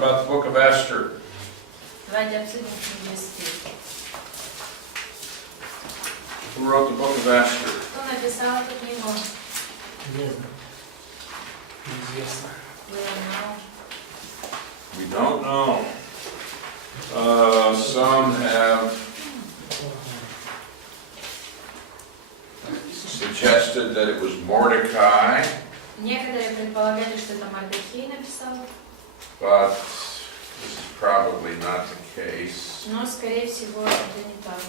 about the book of Esther. Давайте обсудим книгу Эстер. Who wrote the book of Esther? Кто написал эту книгу? Неизвестно. We don't know. We don't know. Some have suggested that it was Mordecai, Некоторые предполагали, что это Мордехей написал, but this is probably not the case. но, скорее всего, это не так.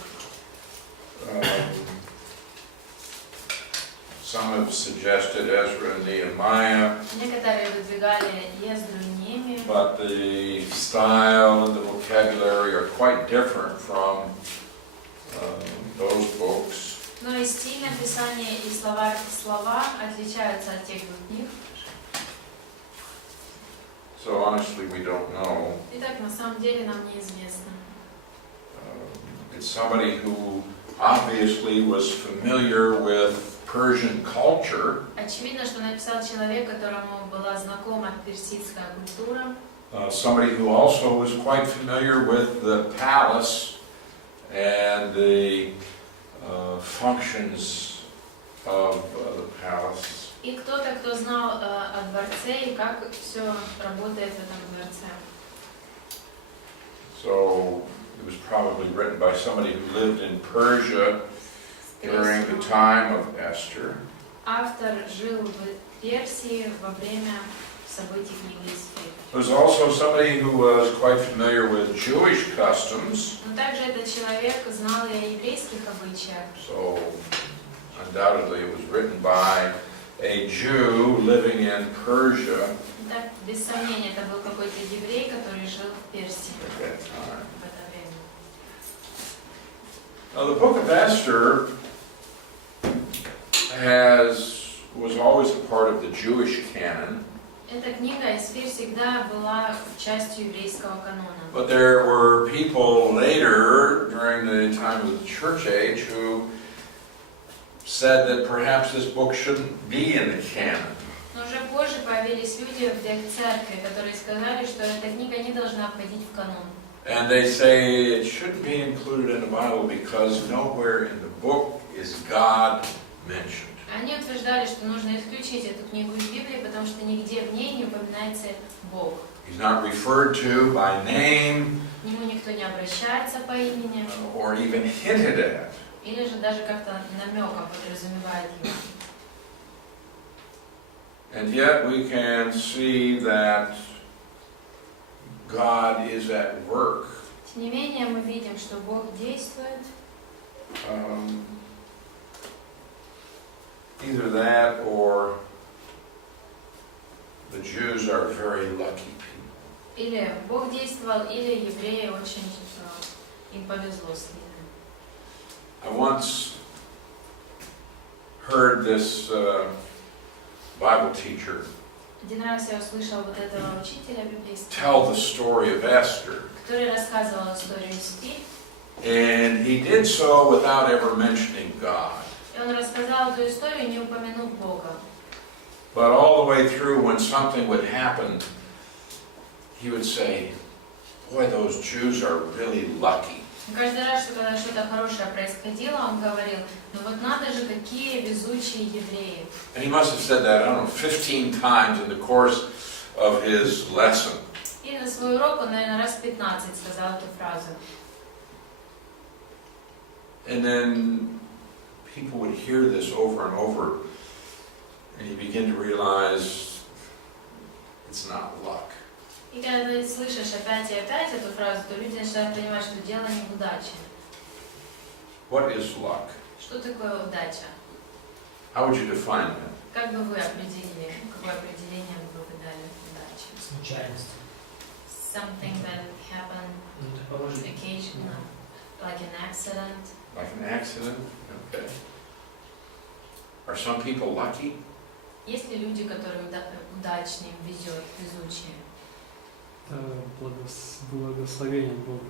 Some have suggested Ezra and Nehemiah, Некоторые выдвигали Ездру и Неемию, but the style and the vocabulary are quite different from those books. но и стиль написания и слова отличаются от тех двух книг. So honestly, we don't know. Итак, на самом деле нам неизвестно. It's somebody who obviously was familiar with Persian culture. Очевидно, что написал человек, которому была знакома персидская культура. Somebody who also was quite familiar with the palace and the functions of the palace. И кто-то, кто знал о дворце и как все работает в этом дворце. So it was probably written by somebody who lived in Persia during the time of Esther. Автор жил в Персии во время событий книги Эстер. There's also somebody who was quite familiar with Jewish customs. Но также этот человек знал и о еврейских обычаях. So undoubtedly it was written by a Jew living in Persia Так, без сомнения, это был какой-то еврей, который жил в Персии at that time. в это время. Now the book of Esther was always a part of the Jewish canon. Эта книга Эстер всегда была частью еврейского канона. But there were people later, during the time of the church age, who said that perhaps this book shouldn't be in the canon. Но уже позже появились люди в век церкви, которые сказали, что эта книга не должна входить в канон. And they say it shouldn't be included in the Bible because nowhere in the book is God mentioned. Они утверждали, что нужно исключить эту книгу из Библии, потому что нигде в ней не упоминается Бог. He's not referred to by name К нему никто не обращается по имени, or even hinted at. или же даже как-то намеком подразумевает его. And yet we can see that God is at work. Тем не менее, мы видим, что Бог действует. Either that or the Jews are very lucky people. Или Бог действовал, или евреи очень им повезло с ним. I once heard this Bible teacher Один раз я услышал вот этого учителя библейского, tell the story of Esther. который рассказывал историю Эстер, And he did so without ever mentioning God. и он рассказал эту историю, не упомянув Бога. But all the way through, when something would happen, he would say, boy, those Jews are really lucky. Каждый раз, что когда что-то хорошее происходило, он говорил, ну вот надо же, какие везучие евреи. And he must have said that, I don't know, 15 times in the course of his lesson. И на свой урок он, наверное, раз 15 сказал эту фразу. And then people would hear this over and over, and you begin to realize it's not luck. И когда ты слышишь опять и опять эту фразу, то люди начинают понимать, что дело не в удаче. What is luck? Что такое удача? How would you define that? Как бы вы определили, какое определение бы вы дали удаче? Случайность. Something that happened occasionally, like an accident. Like an accident? Okay. Are some people lucky? Есть ли люди, которые удачные, везет, везучие? Благословение Бога.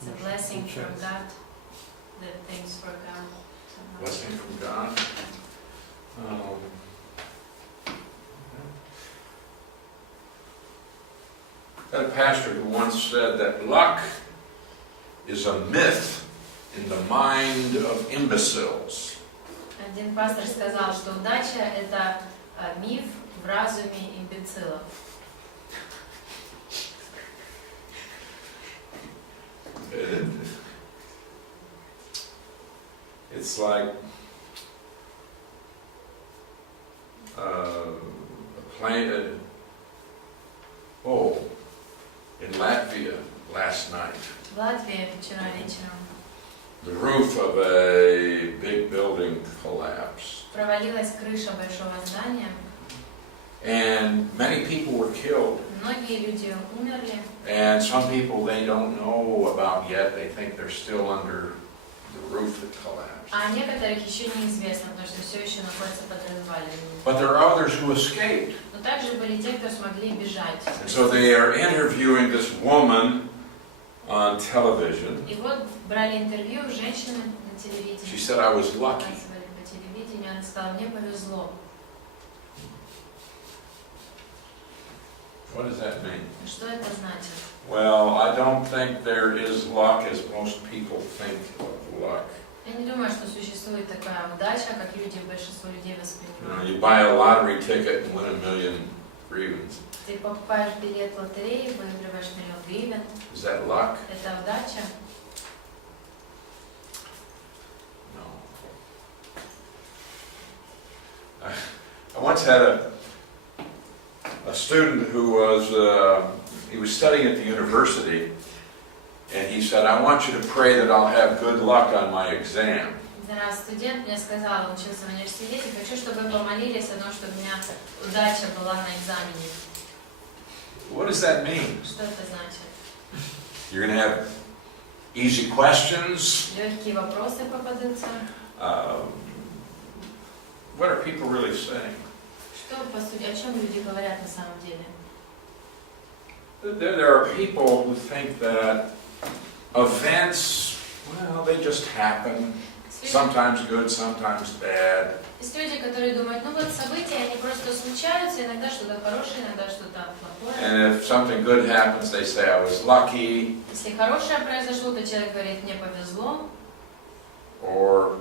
It's a blessing from God, that things work out. Blessing from God. Got a pastor who once said that luck is a myth in the mind of imbeciles. Один пастор сказал, что удача – это миф в разуме имбецилов. It's like a plane. In Latvia last night, В Латвии вчера вечером the roof of a big building collapsed, провалилась крыша большого здания. and many people were killed. Многие люди умерли, And some people they don't know about yet. They think they're still under the roof that collapsed. а некоторых еще неизвестно, потому что все еще находятся под развалинами. But there are others who escaped. Но также были те, кто смогли бежать. And so they are interviewing this woman on television. И вот брали интервью женщины на She телевидении. said, I was lucky. Показывали по телевидению, она сказала, мне повезло. What does that mean? Что это значит? Well, I don't think there is luck as most people think of luck. Я не думаю, что существует такая удача, как большинство людей воспринимают. You buy a lottery ticket and win $1 million grievance. Ты покупаешь билет в лотерею, выигрываешь $1 миллион гривен. Is that luck? Это удача? No. I once had a student who was he was studying at the university, and he said, I want you to pray that I'll have good luck on my exam. Раз студент мне сказал, он учился в университете, хочу, чтобы вы помолились о том, чтобы у меня удача была на экзамене. What does that mean? Что это значит? You're going to have easy questions. Легкие вопросы попадутся. What are people really saying? Что, по сути, о чем люди говорят на самом деле? There are people who think that events, well, they just happen. Sometimes good, sometimes bad. Есть люди, которые думают, ну вот события, они просто случаются, иногда что-то хорошее, иногда что-то плохое. And if something good happens, they say, I was lucky. Если хорошее произошло, то человек говорит, мне повезло. Or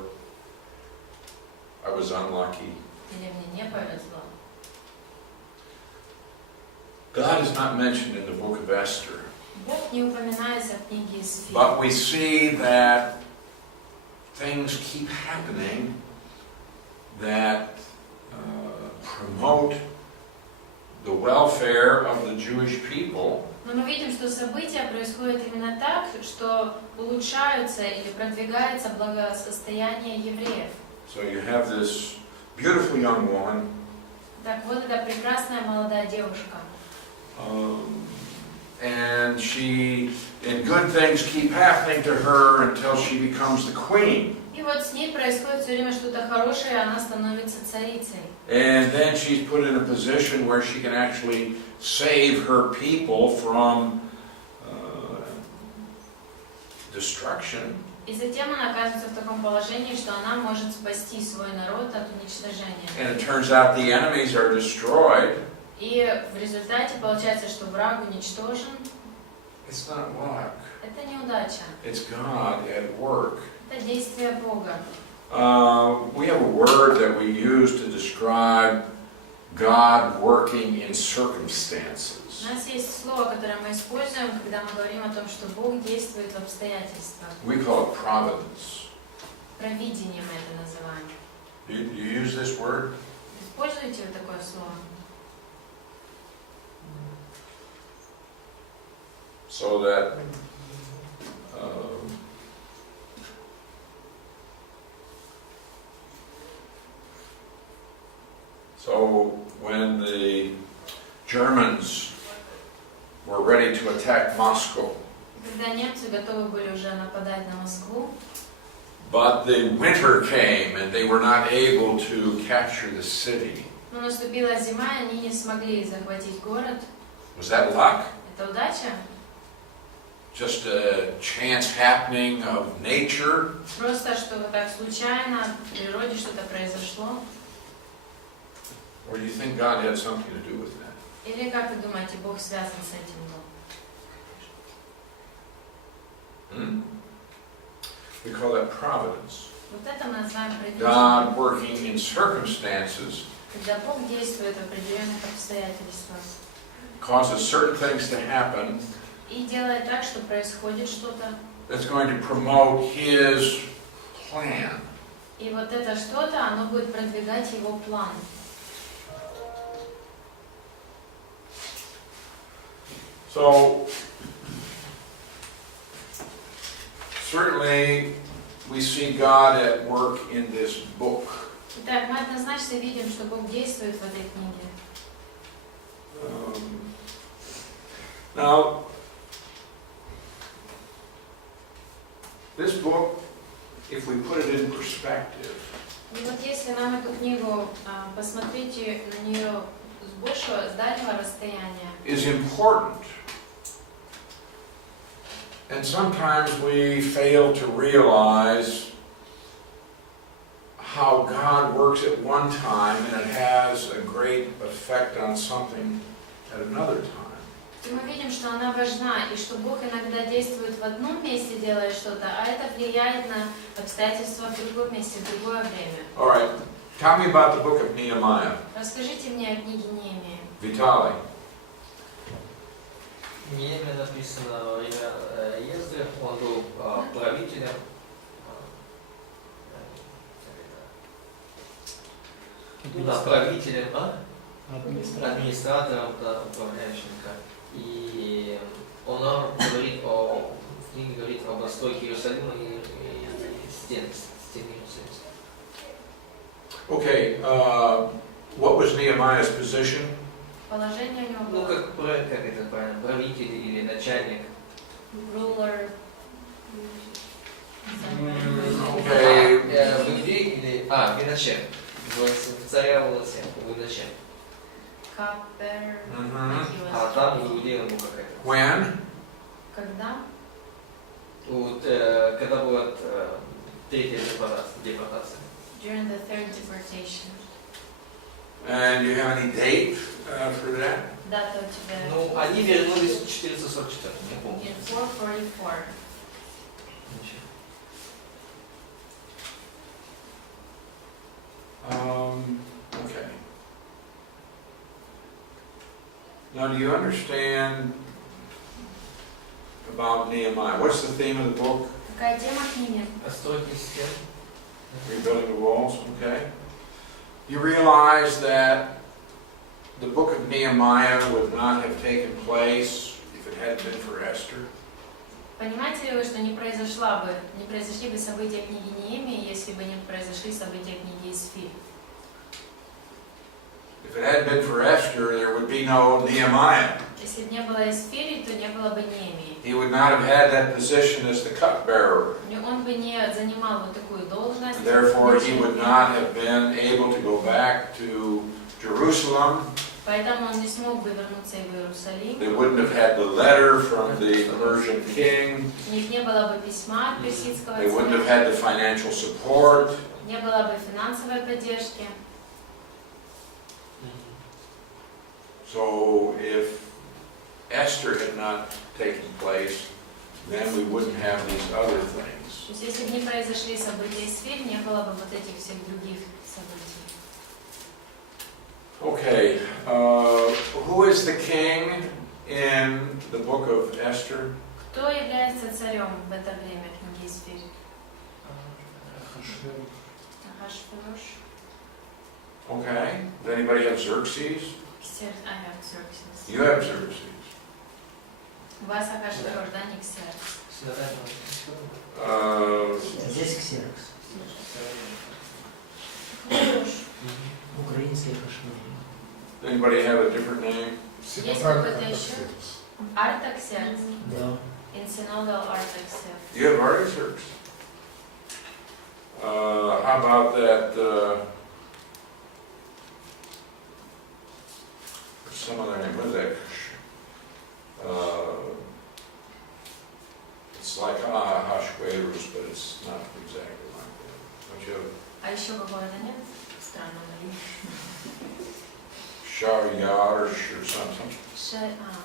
I was unlucky. Или мне не повезло. God is not mentioned in the book of Esther. Бог не упоминается в книге ИСТОРИЧЕСКИЕ. But we see that things keep happening that promote the welfare of the Jewish people. Но мы видим, что события происходят именно так, что улучшаются или продвигается благосостояние евреев. So you have this beautiful young woman. Так вот, эта прекрасная молодая девушка. And good things keep happening to her until she becomes the queen. И вот с ней происходит все время что-то хорошее, и она становится царицей. And then she's put in a position where she can actually save her people from destruction. И затем она оказывается в таком положении, что она может спасти свой народ от уничтожения. And it turns out the enemies are destroyed. И в результате получается, что враг уничтожен. It's not luck. Это неудача. It's God at work. Это действие Бога. We have a word that we use to describe God working in circumstances. У нас есть слово, которое мы используем, когда мы говорим о том, что Бог действует в обстоятельствах. We call it providence. Провидение мы это называем. You use this word? Используете вы такое слово? So that so when the Germans were ready to attack Moscow, Когда немцы готовы были уже нападать на Москву, but the winter came and they were not able to capture the city. но наступила зима, и они не смогли захватить город. Was that luck? Это удача? Just a chance happening of nature? Просто, что вот так случайно в природе что-то произошло? Or do you think God had something to do with that? Или, как вы думаете, Бог связан с этим? We call that providence. Вот это мы называем провидением. God working in circumstances Когда Бог действует в определенных обстоятельствах causes certain things to happen и делает так, что происходит что-то, that's going to promote His plan. и вот это что-то, оно будет продвигать Его план. So, certainly we see God at work in this book. Итак, мы однозначно видим, что Бог действует в этой книге. Now, this book, if we put it in perspective, И вот если нам эту книгу посмотрите на нее с дальнего расстояния, is important. And sometimes we fail to realize how God works at one time and it has a great effect on something at another time. и мы видим, что она важна, и что Бог иногда действует в одном месте, делает что-то, а это влияет на обстоятельства в другом месте, в другое время. All right, tell me about the book of Nehemiah. Расскажите мне о книге Неемии. Vitaly. Неемия написано во время Ездры, он был правителем, правителем, администратором, управляющим. И он говорит в книге говорит об постройке Иерусалима и стен Иерусалима. Okay, what was Nehemiah's position? Положение у него Ну, было как это правильно, правитель или начальник. ruler. Okay, В Иудее или... виначальник. В царя волосе, виначальник. Капер. Mhm. А там в Иудее он был какая-то. When? Когда? Вот, когда была третья депортация. During the third deportation. And do you have any date for that? Дата у тебя? Ну, они вернулись в 444, не помню. In 444. Okay. Now, do you understand about Nehemiah? What's the theme of the book? Какая тема книги? Постройки стен. Rebuilding the walls, okay. You realize that the book of Nehemiah would not have taken place if it hadn't been for Esther. Понимаете ли вы, что не произошли бы события книги Неемии, если бы не произошли события книги Исфирь? If it hadn't been for Esther, there would be no Nehemiah. Если бы не было Исфири, то не было бы Неемии. He would not have had that position as the cupbearer. Он бы не занимал вот такую должность. And therefore, he would not have been able to go back to Jerusalem. Поэтому он не смог бы вернуться и в Иерусалим. They wouldn't have had the letter from the Persian king. У них не было бы письма от персидского They wouldn't have царя. had the financial support. Не было бы финансовой поддержки. So if Esther had not taken place, then we wouldn't have these other things. То есть если бы не произошли события Исфирь, не было бы вот этих всех других событий. Okay, who is the king in the book of Esther? Кто является царем в это время книги Исфирь? Ахашверош. Okay, does anybody have Xerxes? I have Xerxes. You have Xerxes. У вас Ахашверош, да, не Ксеркс? Здесь ксерокс. Хорош. Украинский кошмар. Anybody have a different name? Есть какой-то еще? Артаксеркс. Да. In Synodal Artaxerxes. You have Artaxerxes. How about that? Some other name. What is that? It's like Hashquerus, but it's not exactly like that. Don't you have А еще какого-то нет? Странного имени. Sharyarsh or something? А.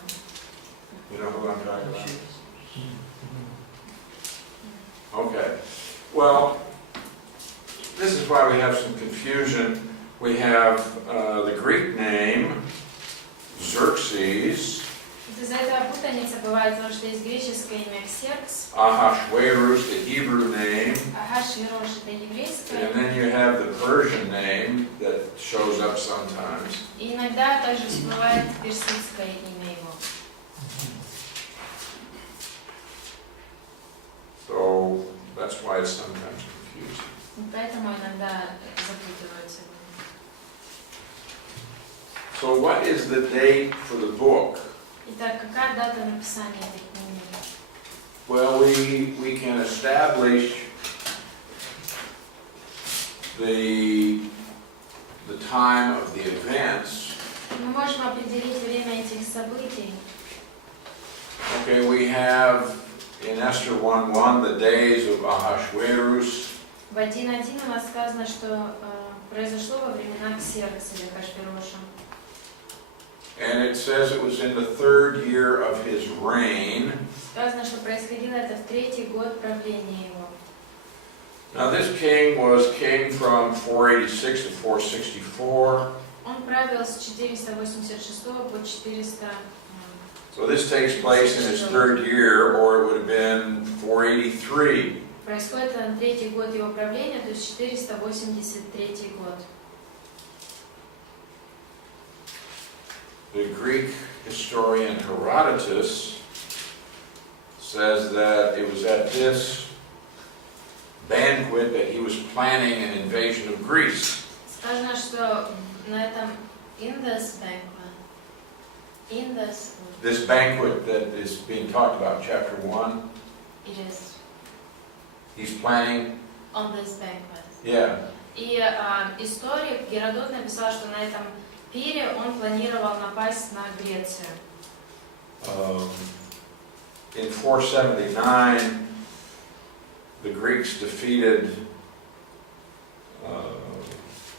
You know who I'm talking about? Okay. Well, this is why we have some confusion. We have the Greek name, Xerxes, Из-за этого путаница бывает, потому что есть греческое имя Ксеркс, Ahasuerus, the Hebrew name, Ахашвирош это еврейское, and then you have the Persian name that shows up sometimes. и иногда также всплывает персидское имя его. So that's why it's sometimes confusing. И поэтому иногда запутываются. So what is the date for the book? Итак, какая дата написания этой книги? Well, we can establish the time of the events. Мы можем определить время этих событий. Okay, we have in Esther 1:1 the days of Ahasuerus. В 1.1 у нас сказано, что произошло во времена Ксеркса или Ахашвироша. And it says it was in the 3rd year of his reign. Сказано, что происходило это в 3-й год правления его. Now this king was king from 486 to 464. Он правил с 486 по 400. So this takes place in his 3rd year, or it would have been 483. Происходит это на 3-й год его правления, то есть 483 год. The Greek historian Herodotus says that it was at this banquet that he was planning an invasion of Greece. Сказано, что на этом This banquet that is being talked about, chapter 1, it is he's planning, on this banquet. yeah. И историк Геродот написал, что на этом пире он планировал напасть на Грецию. In 479, the Greeks defeated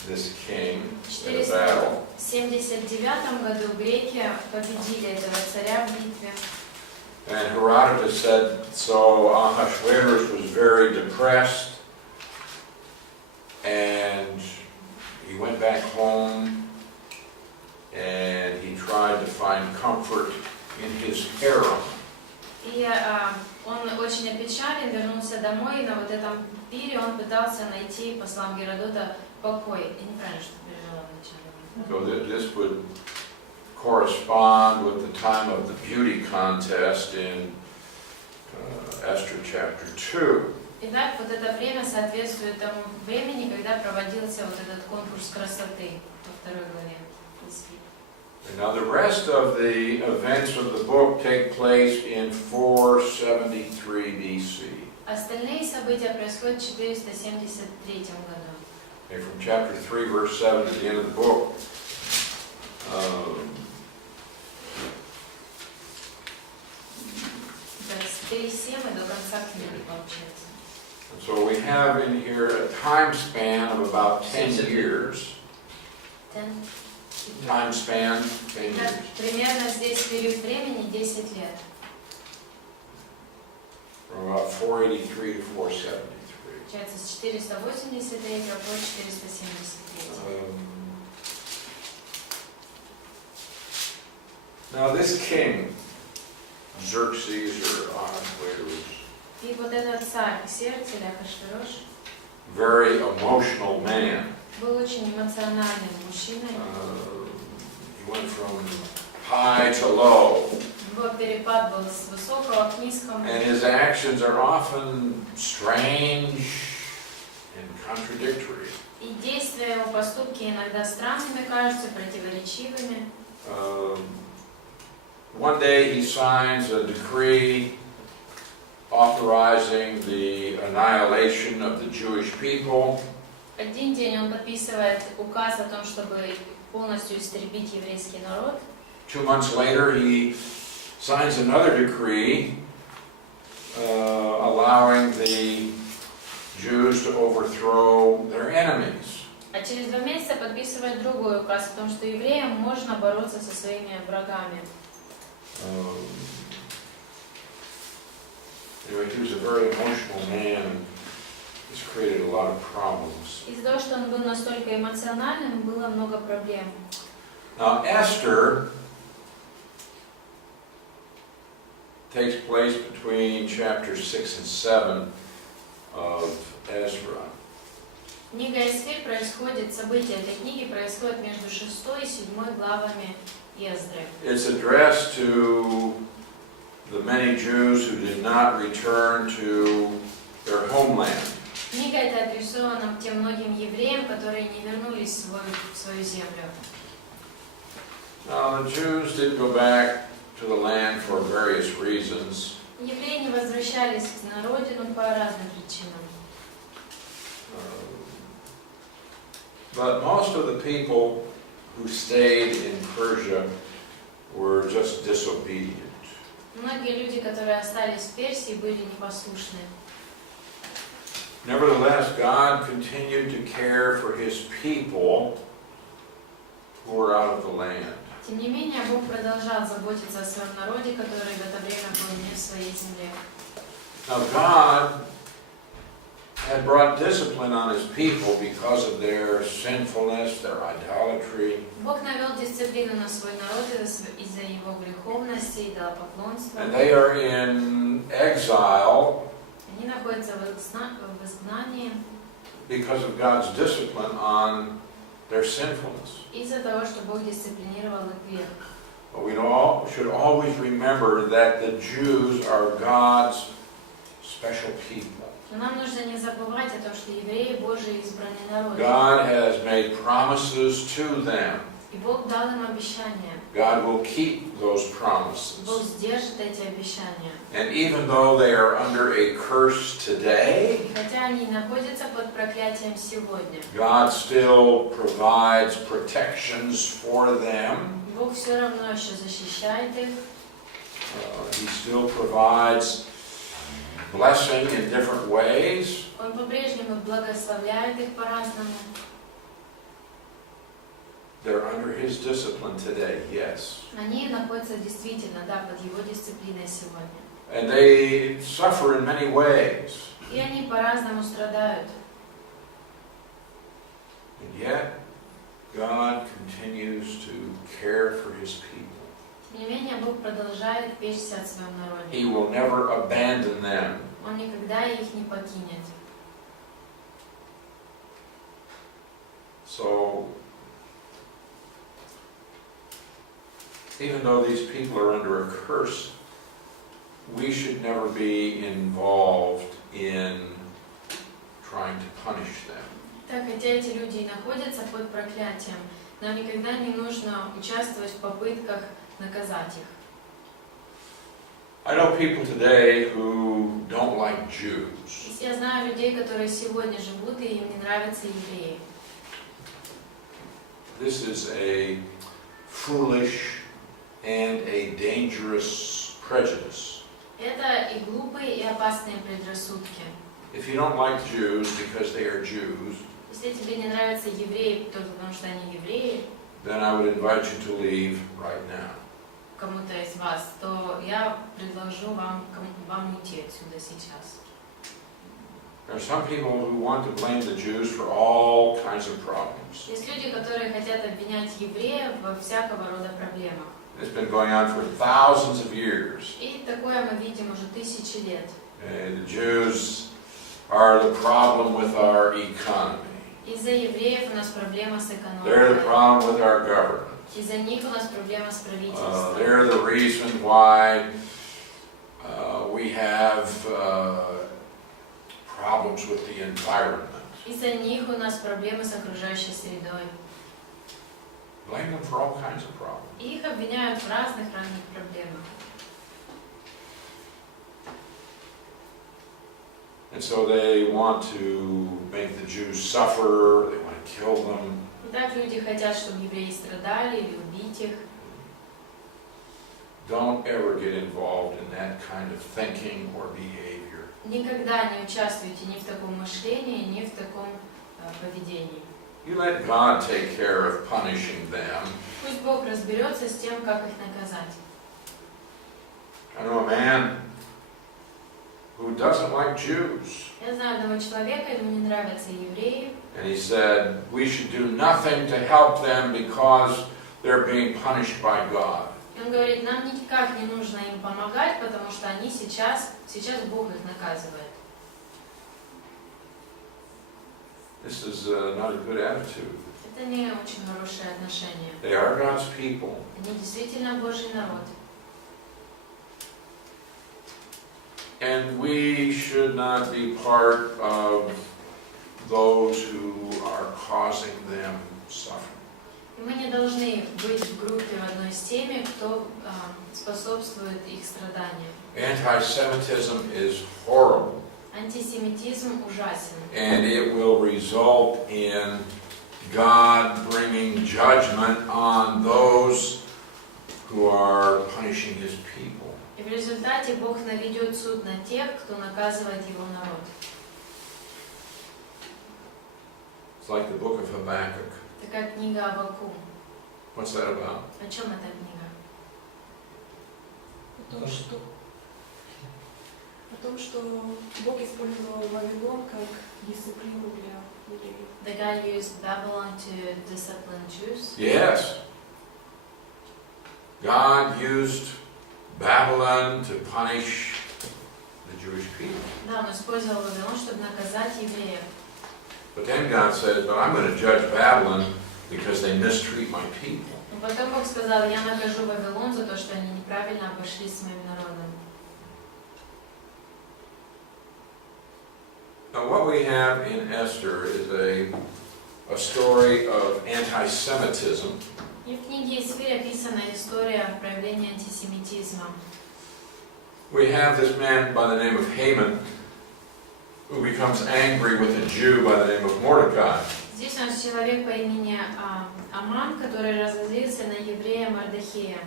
this king in a battle. В 79 году греки победили этого царя в битве. And Herodotus said, so Ahasuerus was very depressed, and he went back home, and he tried to find comfort in his harem. И он очень опечален, вернулся домой, и на вот этом пире он пытался найти, по словам Геродота, покой. Я неправильно, что перевела вначале. So that this would correspond with the time of the beauty contest in Esther chapter 2. Итак, вот это время соответствует тому времени, когда проводился вот этот конкурс красоты во 2 главе. And now the rest of the events of the book take place in 473 BC. Остальные события происходят в 473 году. Okay, from chapter 3, verse 7 to the end of the book. С 3:7 до конца книги получается. And so we have in here a time span of about 10 years. Time span, 10 years. Примерно здесь период времени 10 лет. From about 483 to 473. Получается с 483 по 473. Now this king, Xerxes or Ahasuerus, И вот этот царь Ксеркс или Ахашвирош very emotional man. был очень эмоциональным мужчиной. He went from high to low. Его перепад был с высокого к низкому. And his actions are often strange and contradictory. И действия его, поступки иногда странными кажутся, противоречивыми. One day he signs a decree authorizing the annihilation of the Jewish people. Один день он подписывает указ о том, чтобы полностью истребить еврейский народ. 2 months later he signs another decree allowing the Jews to overthrow their enemies. А через 2 месяца подписывает другой указ о том, что евреям можно бороться со своими врагами. Anyway, he was a very emotional man. It's created a lot of problems. Из-за того, что он был настолько эмоциональным, было много проблем. Now, Esther takes place between chapters 6 and 7 of Ezra. Книга Эстер происходит, события этой книги происходят между 6 и 7 главами Эздры. It's addressed to the many Jews who did not return to their homeland. Книга эта адресована тем многим евреям, которые не вернулись в свою землю. Now, the Jews did go back to the land for various reasons. Евреи не возвращались на родину по разным причинам. But most of the people who stayed in Persia were just disobedient. Многие люди, которые остались в Персии, были непослушны. Nevertheless, God continued to care for His people who were out of the land. Тем не менее, Бог продолжал заботиться о своем народе, который в это время был не в своей земле. Now, God had brought discipline on His people because of their sinfulness, their idolatry. Бог навел дисциплину на свой народ из-за его греховности и идолопоклонства. And they are in exile Они находятся в изгнании because of God's discipline on their sinfulness. из-за того, что Бог дисциплинировал их грех. But we should always remember that the Jews are God's special people. Но нам нужно не забывать о том, что евреи Божий избранный народ. God has made promises to them. И Бог дал им обещания. God will keep those promises. Бог сдержит эти обещания. And even though they are under a curse today, Хотя они находятся под проклятием сегодня, God still provides protections for them. Бог все равно еще защищает их. He still provides blessing in different ways. Он по-прежнему благословляет их по-разному. They're under His discipline today, yes. Они находятся действительно, да, под Его дисциплиной сегодня. And they suffer in many ways. И они по-разному страдают. And yet, God continues to care for His people. Тем не менее, Бог продолжает печься о своем народе. He will never abandon them. Он никогда их не покинет. So, even though these people are under a curse, we should never be involved in trying to punish them. Так, хотя эти люди и находятся под проклятием, нам никогда не нужно участвовать в попытках наказать их. I know people today who don't like Jews. Я знаю людей, которые сегодня живут, и им не нравятся евреи. This is a foolish and a dangerous prejudice. Это и глупые, и опасные предрассудки. If you don't like Jews because they are Jews, Если тебе не нравятся евреи только потому, что они евреи, then I would invite you to leave right now. кому-то из вас, то я предложу вам уйти отсюда сейчас. There are some people who want to blame the Jews for all kinds of problems. Есть люди, которые хотят обвинять евреев во всякого рода проблемах. It's been going on for thousands of years. И такое мы видим уже тысячи лет. The Jews are the problem with our economy. Из-за евреев у нас проблема с They're the экономикой. problem with our government. Из-за них у нас проблема с правительством. They're the reason why we have problems with the environment. Из-за них у нас проблемы с окружающей средой. Blame them for all kinds of problems. И их обвиняют в разных проблемах. And so they want to make the Jews suffer, they want to kill them. И так люди хотят, чтобы евреи страдали или убить их. Don't ever get involved in that kind of thinking or behavior. Никогда не участвуйте ни в таком мышлении, ни в таком поведении. You let God take care of punishing them. Пусть Бог разберется с тем, как их наказать. I know a man who doesn't like Jews. Я знаю одного человека, ему не нравятся евреи. And he said, we should do nothing to help them because they're being punished by God. И он говорит, нам никак не нужно им помогать, потому что они сейчас Бог их наказывает. This is not a good attitude. Это не очень хорошее отношение. They are God's people. Они действительно Божий народ. And we should not be part of those who are causing them suffering. И мы не должны быть в группе в одной с теми, кто способствует их страданиям. Anti-Semitism is horrible. Антисемитизм ужасен. And it will result in God bringing judgment on those who are punishing His people. И в результате Бог наведет суд на тех, кто наказывает Его народ. It's like the book of Habakkuk. Такая книга Аввакум. What's that about? О чем эта книга? О том, что Бог использовал Вавилон как дисциплину для евреев. The God used Babylon to discipline Jews. Yes. God used Babylon to punish the Jewish people. Да, он использовал Вавилон, чтобы наказать евреев. But then God said, but I'm going to judge Babylon because they mistreat my people. Но потом Бог сказал, я накажу Вавилон за то, что они неправильно обошлись с моим народом. Now what we have in Esther is a story of anti-Semitism. И в книге Исфирь описана история проявления антисемитизма. We have this man by the name of Haman who becomes angry with a Jew by the name of Mordecai. Здесь у нас человек по имени Аман, который разозлился на еврея Мардахея.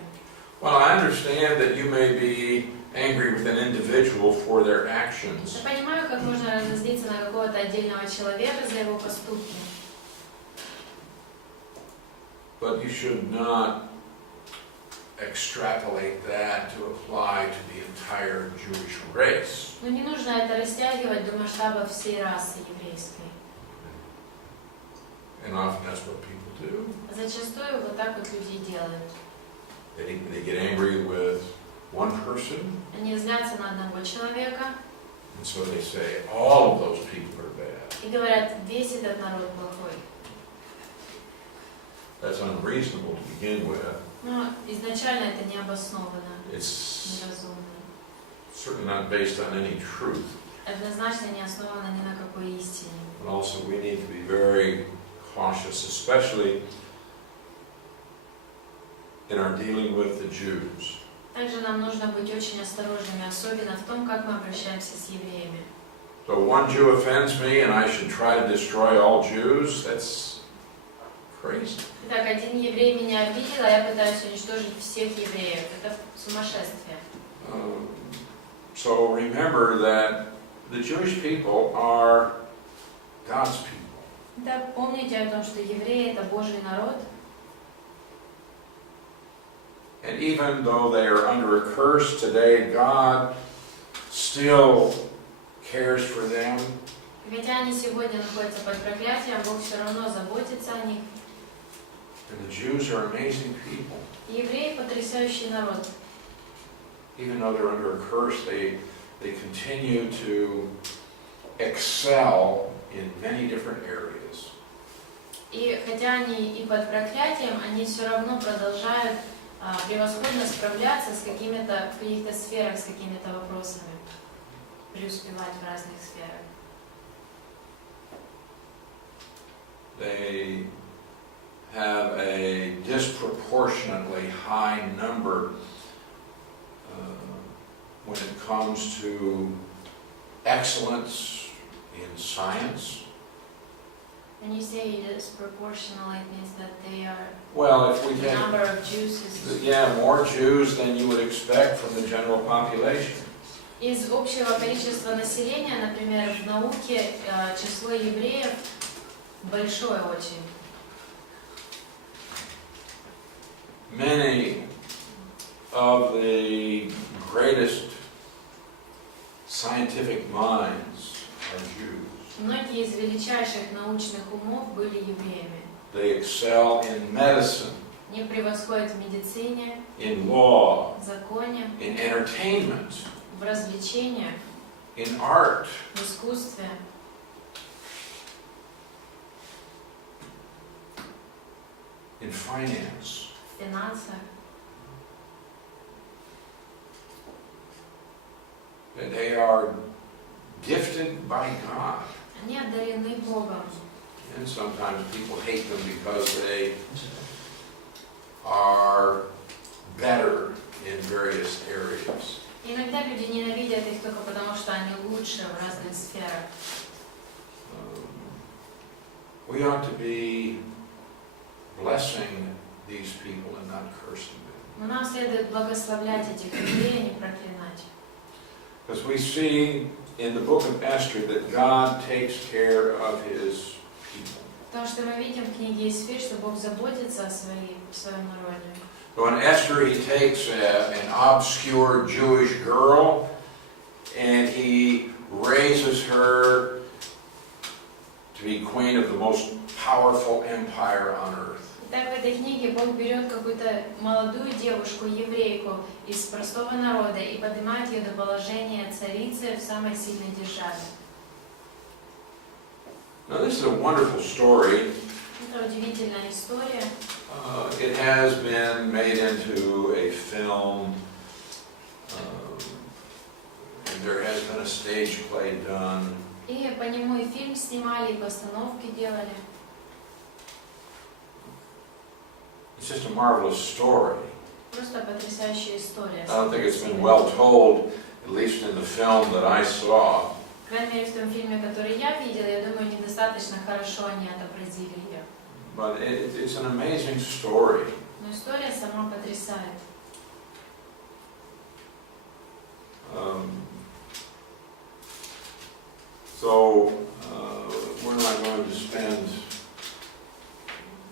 Well, I understand that you may be angry with an individual for their actions. Я понимаю, как можно разозлиться на какого-то отдельного человека за его поступки. But you should not extrapolate that to apply to the entire Jewish race. Но не нужно это растягивать до масштаба всей расы еврейской. And often that's what people do. Зачастую вот так вот люди и делают. They get angry with one person, Они злятся на одного человека and so they say, all of those people are bad. и говорят, весь этот народ плохой. That's unreasonable to begin with. Но изначально это необоснованно, It's неразумно. certainly not based on any truth. Однозначно не основано ни на какой истине. And also we need to be very cautious, especially in our dealing with the Jews. Также нам нужно быть очень осторожными, особенно в том, как мы обращаемся с евреями. So one Jew offends me and I should try to destroy all Jews? That's crazy. Итак, один еврей меня обидел, а я пытаюсь уничтожить всех евреев. Это сумасшествие. So remember that the Jewish people are God's people. Итак, помните о том, что евреи – это Божий народ. And even though they are under a curse today, God still cares for them. Хотя они сегодня находятся под проклятием, Бог все равно заботится о них. And the Jews are amazing people. Евреи – потрясающий народ. Even though they're under a curse, they continue to excel in many different areas. И хотя они и под проклятием, они все равно продолжают превосходно справляться в каких-то сферах, с какими-то вопросами, преуспевать в разных сферах. They have a disproportionately high number when it comes to excellence in science. When you say it is proportional, it means that they are Well, if we the get number of Jews is more Jews than you would expect from the general population. из общего количества населения, например, в науке число евреев большое очень. Many of the greatest scientists scientific minds are Jews. Многие из величайших научных умов были евреями. They excel in medicine, Они превосходят в медицине, in law, в законе, in entertainment, в развлечениях, in art, в искусстве, in finance. в финансах. And they are gifted by God. Они одарены Богом. And sometimes people hate them because they are better in various areas. Иногда люди ненавидят их только потому, что они лучше в разных сферах. We ought to be blessing these people and not cursing them. Но нам следует благословлять этих людей, а не проклинать. Because we see in the book of Esther that God takes care of His people. Потому что мы видим в книге Исфирь, что Бог заботится о своем народе. So in Esther, He takes an obscure Jewish girl and He raises her to be queen of the most powerful empire on earth. Итак, в этой книге Бог берет какую-то молодую девушку, еврейку из простого народа и поднимает ее до положения царицы в самой сильной державе. Now this is a wonderful story. Это удивительная история. It has been made into a film, and there has been a stage play done. И по нему и фильм снимали, и постановки делали. It's just a marvelous story. Просто потрясающая история. I don't think it's been well told, at least in the film that I saw. По крайней мере, в том фильме, который я видела, я думаю, недостаточно хорошо они отобразили ее. But it's an amazing story. Но история сама потрясает. So we're not going to spend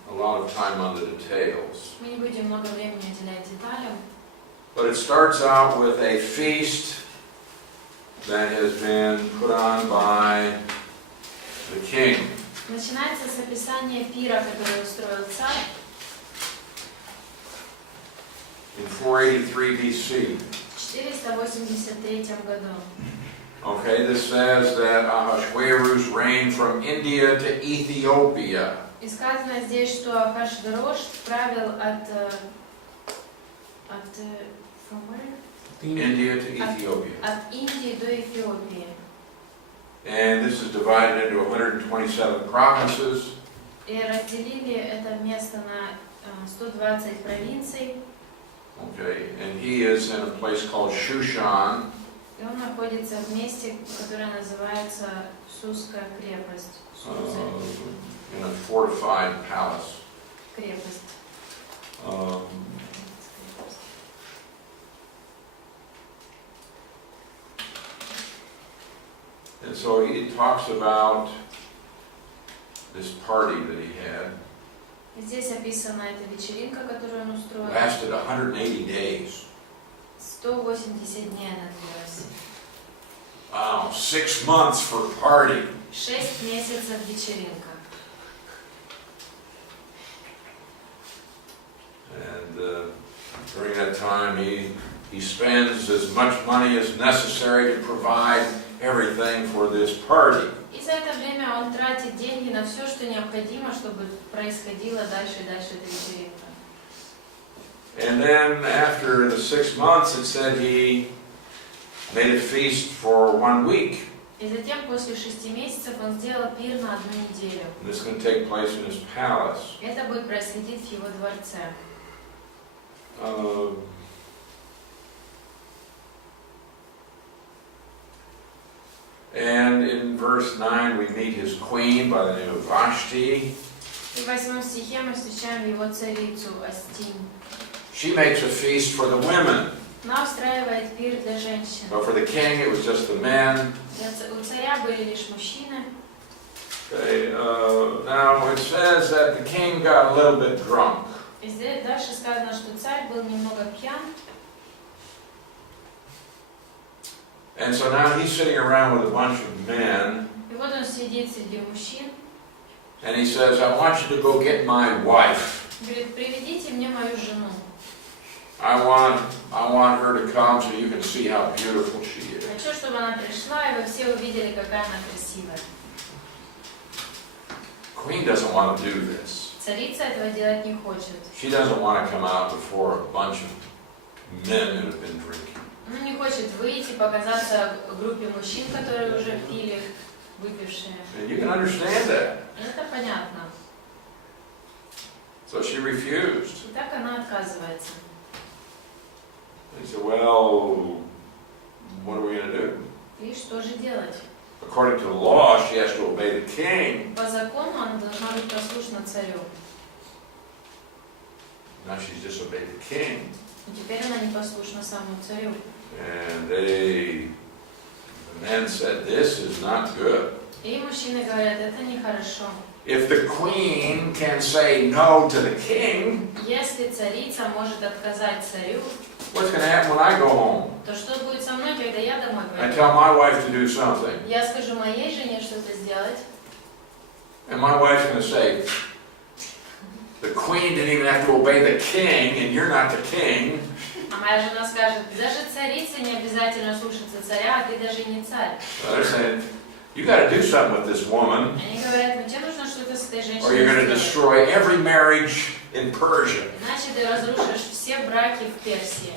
a lot of time on the details. Мы не будем много времени уделять деталям. But it starts out with a feast that has been put on by the king. Начинается с описания пира, который устроил царь In 483 BC. в 483 году. Okay, this says that Ahasuerus reigned from India to Ethiopia. И сказано здесь, что Ахашверош правил from where? India to Ethiopia. От Индии до Эфиопии. And this is divided into 127 provinces. И разделили это место на 120 провинций. Okay, and he is in a place called Shushan. И он находится в месте, которое называется Сусская крепость. In a fortified palace. Крепость. And so he talks about this party that he had. Здесь описана эта вечеринка, которую он устроил. Lasted 180 days. 180 дней она длилась. Wow, 6 months for a party. 6 месяцев вечеринка. And during that time he spends as much money as necessary to provide everything for this party. И за это время он тратит деньги на все, что необходимо, чтобы происходило дальше и дальше эта вечеринка. And then after the 6 months, it said he made a feast for 1 week. И затем, после 6 месяцев, он сделал пир на 1 неделю. And this is going to take place in his palace. Это будет происходить в его дворце. And in verse 9 we meet his queen by the name of Vashti. И в 8 стихе мы встречаем его царицу Астинь. She makes a feast for the women. Она устраивает пир для женщин. But for the king it was just the men. У царя были лишь мужчины. Okay, now it says that the king got a little bit drunk. И здесь дальше сказано, что царь был немного пьян. And so now he's sitting around with a bunch of men, И вот он сидит среди мужчин, and he says, I want you to go get my wife. говорит, приведите мне мою жену. I want her to come so you can see how beautiful she is. Хочу, чтобы она пришла, и вы все увидели, какая она красивая. Queen doesn't want to do this. Царица этого делать не хочет. She doesn't want to come out before a bunch of men who have been drinking. Она не хочет выйти, показаться группе мужчин, которые уже пили, выпившие. And you can understand that. И это понятно. So she refused. И так она отказывается. He said, well, what are we going to do? И что же делать? According to the law, she has to obey the king. По закону она должна быть послушна царю. Now she's disobeyed the king. И теперь она не послушна самому царю. And the men said, this is not good. И мужчины говорят, это нехорошо. If the queen can say no to the king, Если царица может отказать царю, what's going to happen when I go home? то что будет со мной, когда я домой I пойду? tell my wife to do something, Я скажу моей жене что-то сделать, and my wife's going to say, the queen didn't even have to obey the king, and you're not the king. а моя жена скажет, даже царице не обязательно слушаться царя, а ты даже и не царь. So they're saying, you got to do something with this woman, Они говорят, ну тебе нужно что-то с этой or you're going to женщиной сделать. destroy every marriage in Persia. Иначе ты разрушишь все браки в Персии.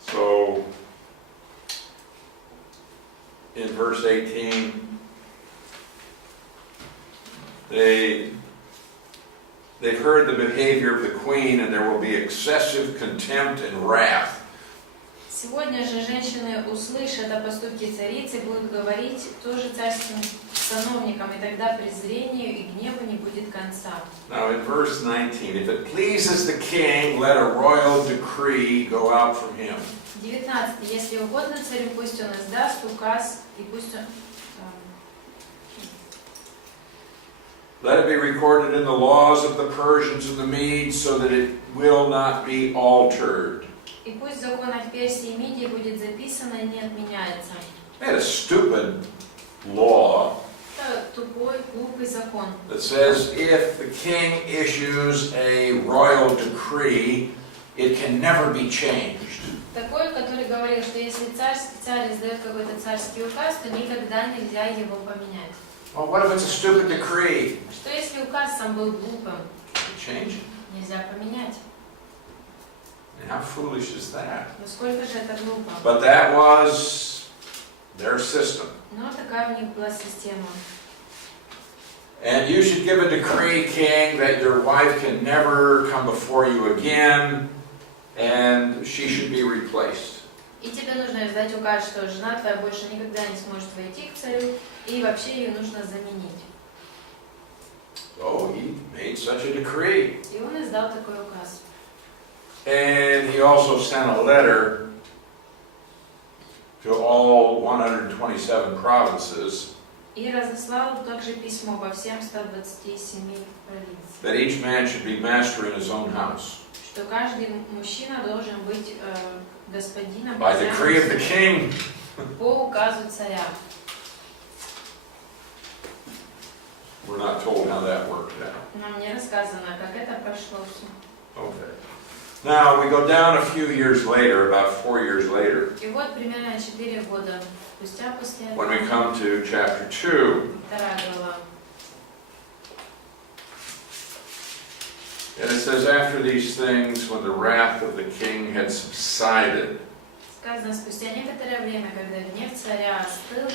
So, in verse 18, they've heard the behavior of the queen, and there will be excessive contempt and wrath. Сегодня же женщины услышат о поступке царицы, будут говорить тоже царским сановникам, и тогда презрению и гневу не будет конца. Now in verse 19, if it pleases the king, let a royal decree go out from him. 19. Если угодно царю, пусть он издаст указ, и пусть он... Let it be recorded in the laws of the Persians and the Medes so that it will not be altered. И пусть в законах Персии и Мидии будет записано и не отменяется. They had a stupid law Это тупой, глупый закон. that says if the king issues a royal decree, it can never be changed. Такой, который говорил, что если царь издает какой-то царский указ, то никогда нельзя его поменять. Well, what if it's a stupid decree? Что если указ сам был глупым? You change it. Нельзя поменять. And how foolish is that? Насколько же это глупо? But that was their system. Но такая у них была система. And you should give a decree, king, that your wife can never come before you again, and she should be replaced. И тебе нужно издать указ, что жена твоя больше никогда не сможет войти к царю, и вообще ее нужно заменить. So he made such a decree. И он издал такой указ. And he also sent a letter to all 127 provinces И разослал также письмо во всем 127 провинциям, that each man should be master in his own house. что каждый мужчина должен быть господином By decree of the king. по указу царя. We're not told how that worked out. Нам не рассказано, как это прошло все. Okay. Now we go down a few years later, about 4 years later, И вот примерно 4 года спустя после when we этого, come to chapter 2. 2 глава. And it says, after these things, when the wrath of the king had subsided, Сказано, спустя некоторое время, когда гнев царя остыл,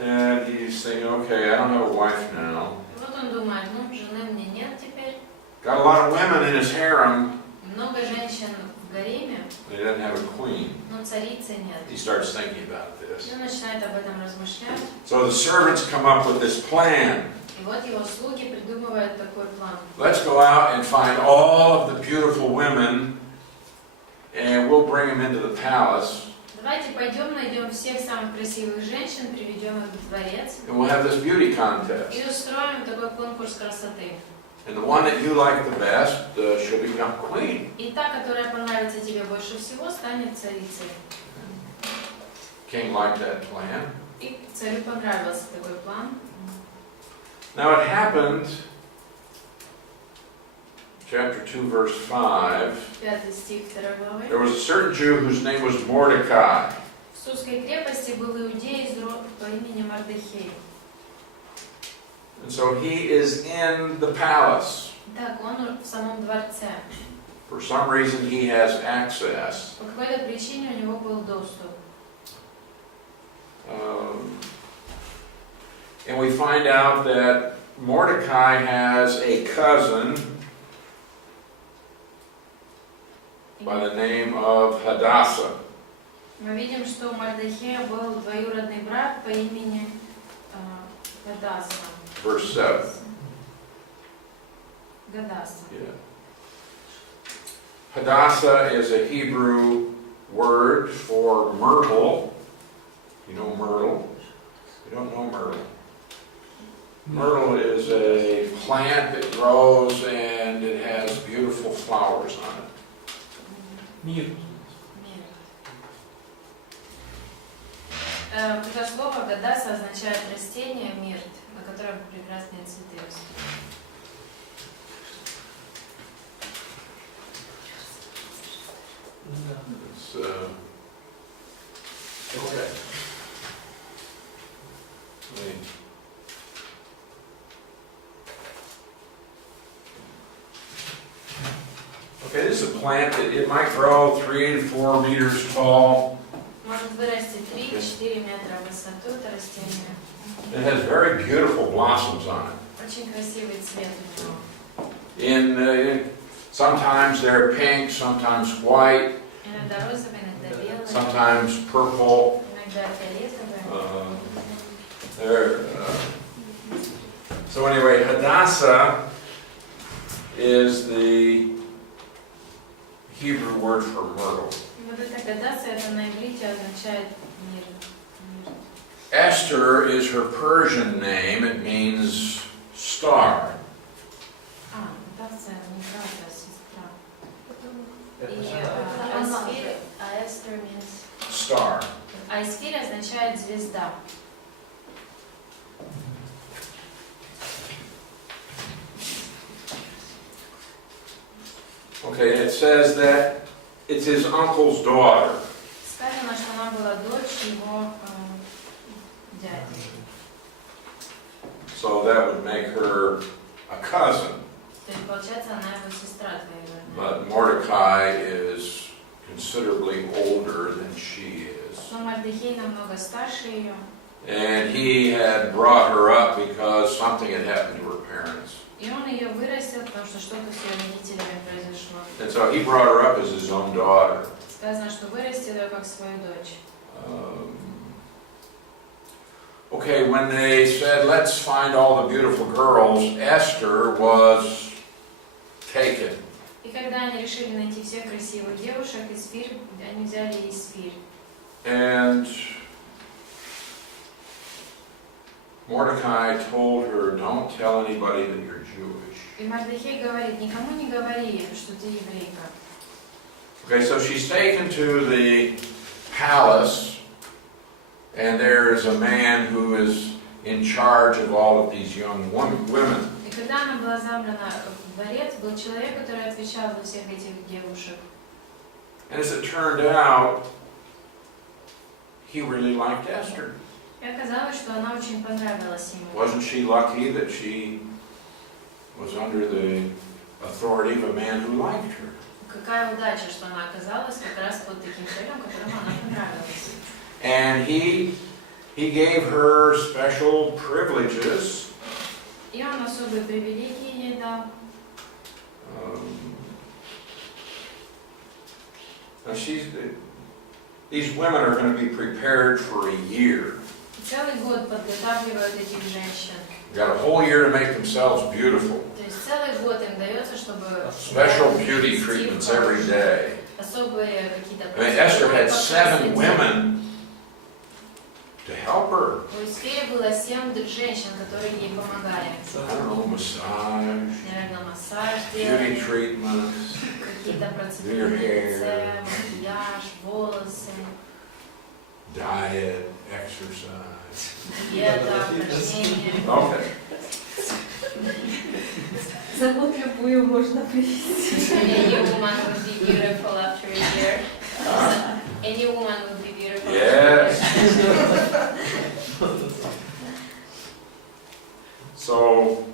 and he's thinking, okay, I don't have a wife now. и вот он думает, ну, жены мне нет теперь, Got a lot of women in his harem. много женщин в гареме, He doesn't have a queen. но царицы нет. He starts thinking about И this. он начинает об этом размышлять, So the servants come up with this plan. и вот его слуги придумывают такой план. Let's go out and find all of the beautiful women, and we'll bring them into the palace, Давайте пойдем, найдем всех самых красивых женщин, приведем их в дворец and we'll have this beauty contest. и устроим такой конкурс красоты. And the one that you like the best, she'll become queen. И та, которая понравится тебе больше всего, станет царицей. King liked that plan. И царю понравился такой план. Now it happened, chapter 2, verse 5, 5 стих 2 главы. there was a certain Jew whose name was Mordecai. В Сусской крепости был иудей из рода по имени Мардахей. And so he is in the palace. Так, он в самом дворце. For some reason he has access. По какой-то причине у него был доступ. And we find out that Mordecai has a cousin by the name of Hadassah. Мы видим, что у Мардахея был двоюродный брат по имени Гадаса. Verse 7. Гадаса. Yeah. Hadassah is a Hebrew word for myrtle. You know myrtle? You don't know myrtle. Myrtle is a plant that grows and it has beautiful flowers on it. Мир. Это слово Гадаса означает растение мирт, на котором прекрасные цветы растут. It's, okay. Okay, this is a plant that it might grow 3 to 4 meters tall. Может вырасти 3-4 метра в высоту это растение. It has very beautiful blossoms on it. Очень красивый цвет у него. Sometimes they're pink, sometimes white, Иногда розовый, иногда белый, sometimes purple. иногда фиолетовый. So anyway, Hadassah is the Hebrew word for myrtle. Вот эта Гадаса, это на иврите означает мир. Esther is her Persian name. It means star. Гадаса не брат, а сестра. И Esther means Star. Айсфирь означает звезда. Okay, it says that it's his uncle's daughter. Сказано, что она была дочь его дяди. So that would make her a cousin. То есть, получается, она его сестра двоюродная. But Mordecai is considerably older than she is. Но Мардахей намного старше ее. And he had brought her up because something had happened to her parents. И он ее вырастил, потому что что-то с ее родителями произошло. And so he brought her up as his own daughter. Сказано, что вырастил ее как свою дочь. Okay, when they said, let's find all the beautiful girls, Esther was taken. И когда они решили найти всех красивых девушек, Исфирь, они взяли Исфирь. And Mordecai told her, don't tell anybody that you're Jewish. И Мардахей говорит, никому не говори, что ты еврейка. Okay, so she's taken to the palace, and there's a man who is in charge of all of these young women. И когда она была забрана в дворец, был человек, который отвечал за всех этих девушек. And as it turned out, he really liked Esther. И оказалось, что она очень понравилась ему. Wasn't she lucky that she was under the authority of a man who liked her? Какая удача, что она оказалась как раз под таким царем, которому она понравилась. And he gave her special privileges. И он особые привилегии ей дал. Now these women are going to be prepared for a year. Целый год подготавливают этих женщин. Got a whole year to make themselves beautiful. То есть целый год им дается, чтобы Special beauty treatments every day. особые какие-то. I mean, Esther had 7 women to help her. У Эстери было 7 женщин, которые ей помогали. I don't know, massage, Наверное, массаж beauty делали, treatments, какие-то процедуры на лице, макияж, волосы, diet, exercise. диета, упражнения. Okay. Забот любую можно привести. Any woman would be beautiful after a year. Huh? Any woman would be beautiful. Yes. So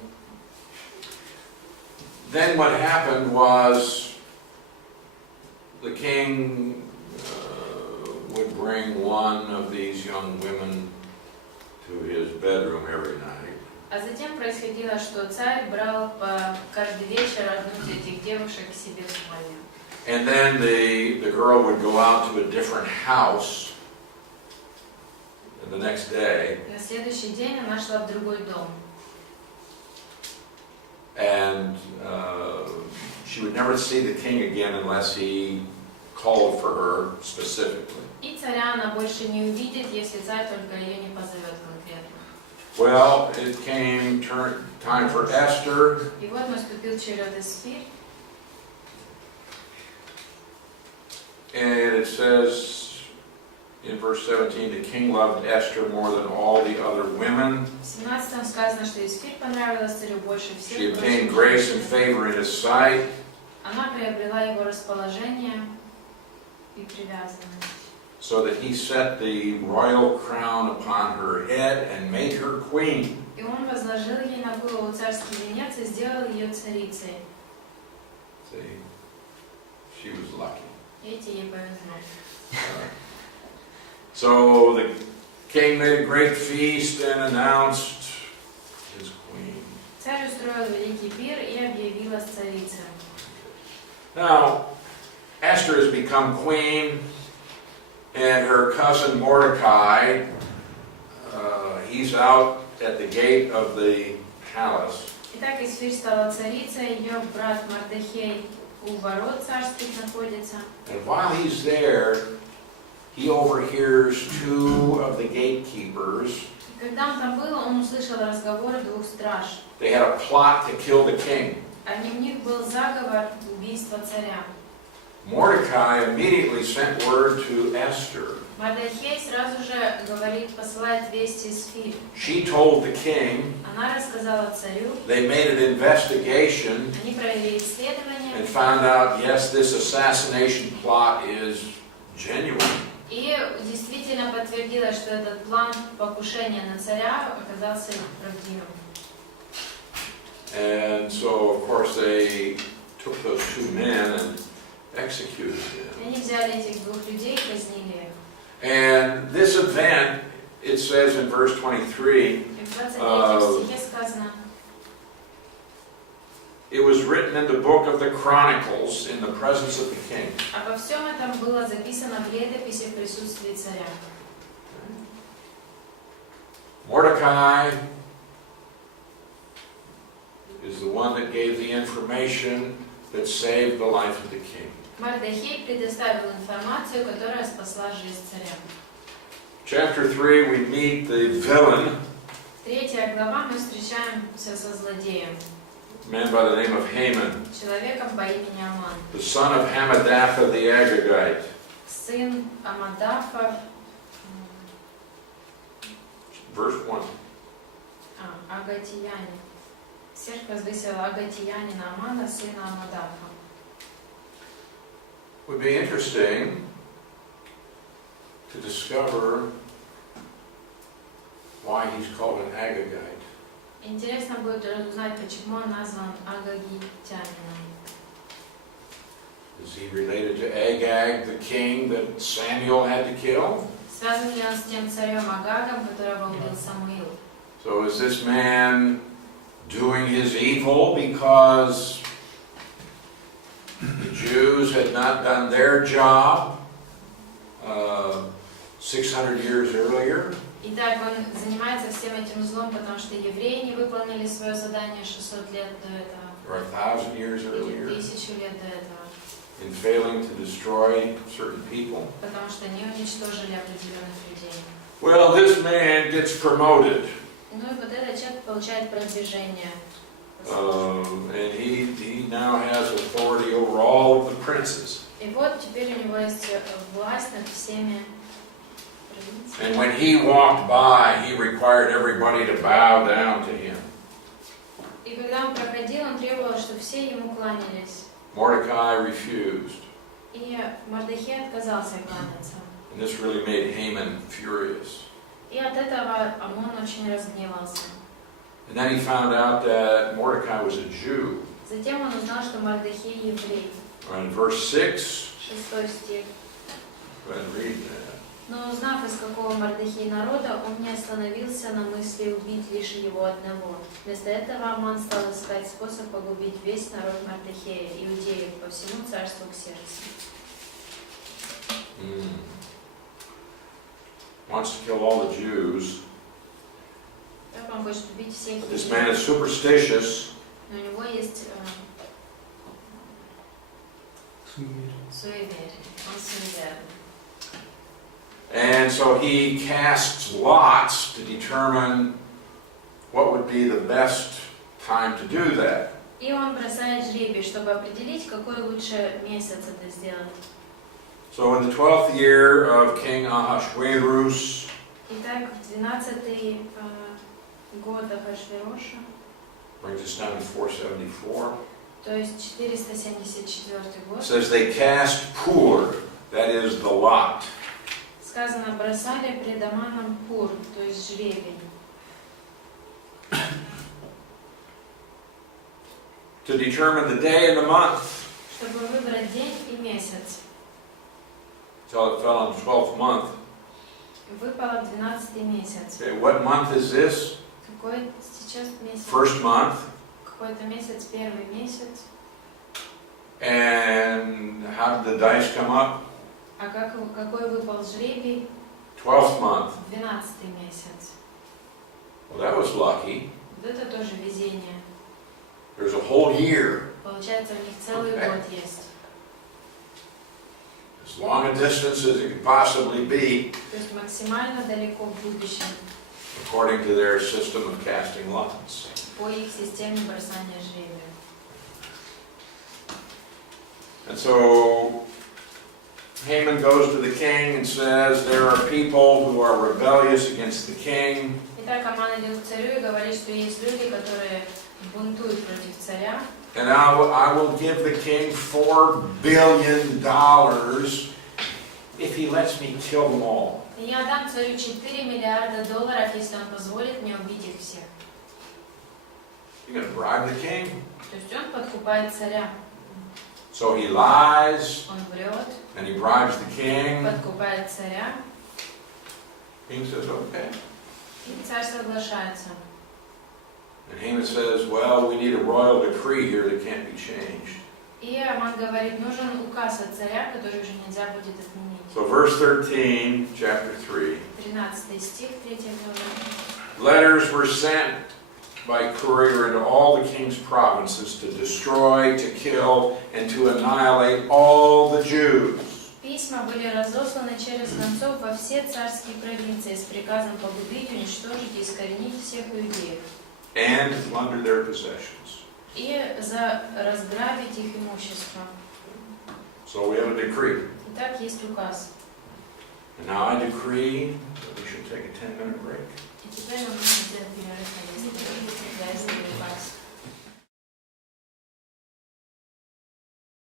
then what happened was the king would bring one of these young women to his bedroom every night. А затем происходило, что царь брал каждый вечер одну из этих девушек к себе в спальню. And then the girl would go out to a different house the next day. На следующий день она шла в другой дом. And she would never see the king again unless he called for her specifically. И царя она больше не увидит, если царь только ее не позовет конкретно. Well, it came time for Esther, И вот наступил черед Эстер. and it says in verse 17, the king loved Esther more than all the other women. В 17 сказано, что Эстер понравилась царю больше She всех. obtained grace and favor in his sight. Она приобрела его расположение и привязанность. So that he set the royal crown upon her head and made her queen. И он возложил ей на голову царский венец и сделал ее царицей. See, she was lucky. Эти ей повезло. So the king made a great feast and announced his queen. Царь устроил великий пир и объявилась царицей. Now, Esther has become queen, and her cousin Mordecai, he's out at the gate of the palace. Итак, Эстер стала царицей, ее брат Мардохей у ворот царских находится. And while he's there, he overhears two of the gatekeepers. И когда он там был, он услышал разговоры двух страж. They had a plot to kill the king. У них был заговор убийства царя. Mordecai immediately sent word to Esther. Мардохей сразу же говорит, посылает вести Эстер. She told the king. Она рассказала царю. They made an investigation Они провели исследование. and found out, yes, this assassination plot is genuine. И действительно подтвердилось, что этот план покушения на царя оказался правдивым. And so, of course, they took those two men and executed them. И они взяли этих двух людей и казнили их. And this event, it says in verse 23, И в 23 стихе сказано, it was written in the book of the Chronicles in the presence of the king. обо всем этом было записано в летописи в присутствии царя. Mordecai is the one that gave the information that saved the life of the king. Мардохей предоставил информацию, которая спасла жизнь царя. Chapter 3, we meet the villain, 3 глава мы встречаемся со злодеем, a man by the name of Haman, человеком по имени Аман, the son of Hammedatha the Agagite. сын Амадафа, Verse 1. Агатиянин. Сердь возвысила Агатиянина Амана, сына Амадафа. It would be interesting to discover why he's called an Agagite. Интересно будет узнать, почему он назван Агагитянином. Is he related to Agag, the king that Samuel had to kill? Связан ли он с тем царем Агагом, которого убил Самуил? So is this man doing his evil because the Jews had not done their job 600 years earlier? Итак, он занимается всем этим злом, потому что евреи не выполнили свое задание 600 лет до этого, Or 1,000 years или earlier? 1000 лет до этого, In failing to destroy certain people? потому что они уничтожили определенных людей. Well, this man gets promoted, Ну и вот этот человек получает продвижение. and he now has authority over all of the princes. И вот теперь у него есть власть над всеми провинциями. And when he walked by, he required everybody to bow down to him. И когда он проходил, он требовал, чтобы все ему кланялись. Mordecai refused, И Мордехей отказался кланяться. and this really made Haman furious. И от этого Амон очень разгневался. And then he found out that Mordecai was a Jew. Затем он узнал, что Мордехей еврей. In verse 6, 6 стих. go ahead and read that. Но узнав, из какого Мордехей народа, он не остановился на мысли убить лишь его одного. Вместо этого Аман стал искать способ погубить весь народ Мордехея, иудеев, по всему царству Ксеркса. Wants to kill all the Jews. Так он хочет убить всех But this евреев. man is superstitious, Но у него есть Суеверие. суеверие. Он суеверный. and so he casts lots to determine what would be the best time to do that. И он бросает жребий, чтобы определить, какой лучше месяц это сделать. So in the 12th year of King Ahasuerus, Итак, в 12-й год Ахашвероша, brings us down to 474, то есть 474 год, says they cast pur, that is the lot. сказано, бросали пред Аманом пур, то есть жребий, to determine the day and the month. чтобы выбрать день и месяц. Until it fell on the 12th month. Выпало 12-й месяц. Okay, what month is this? Какой сейчас месяц? First month. Какой-то месяц, первый месяц. And how did the dice come up? А какой выпал жребий? 12th month. 12-й месяц. Well, that was lucky. Вот это тоже везение. There's a whole year. Получается, у них целый год есть. As long a distance as it could possibly be, То есть максимально далеко в будущем according to their system of casting lots. по их системе бросания жребия. And so Haman goes to the king and says, there are people who are rebellious against the king. Итак, Аман идет к царю и говорит, что есть люди, которые бунтуют против царя. And I will give the king $4 billion if he lets me kill them all. И я дам царю $4 миллиарда, если он позволит мне убить их всех. You're going to bribe the king? То есть он подкупает царя. So he lies, Он врет, and he bribes the king. подкупает царя, King says, okay. и царь соглашается. And Haman says, well, we need a royal decree here that can't be changed. И Аман говорит, нужен указ от царя, который уже нельзя будет отменить. So verse 13, chapter 3. 13 стих, 3 глава. Letters were sent by courier into all the king's provinces to destroy, to kill, and to annihilate all the Jews. Письма были разосланы через гонцов во все царские провинции с приказом погубить, уничтожить и искоренить всех иудеев. And to plunder their possessions. И разграбить их имущество. So we have a decree. Итак, есть указ. And now I decree that we should take a 10-minute break. И теперь мы можем сделать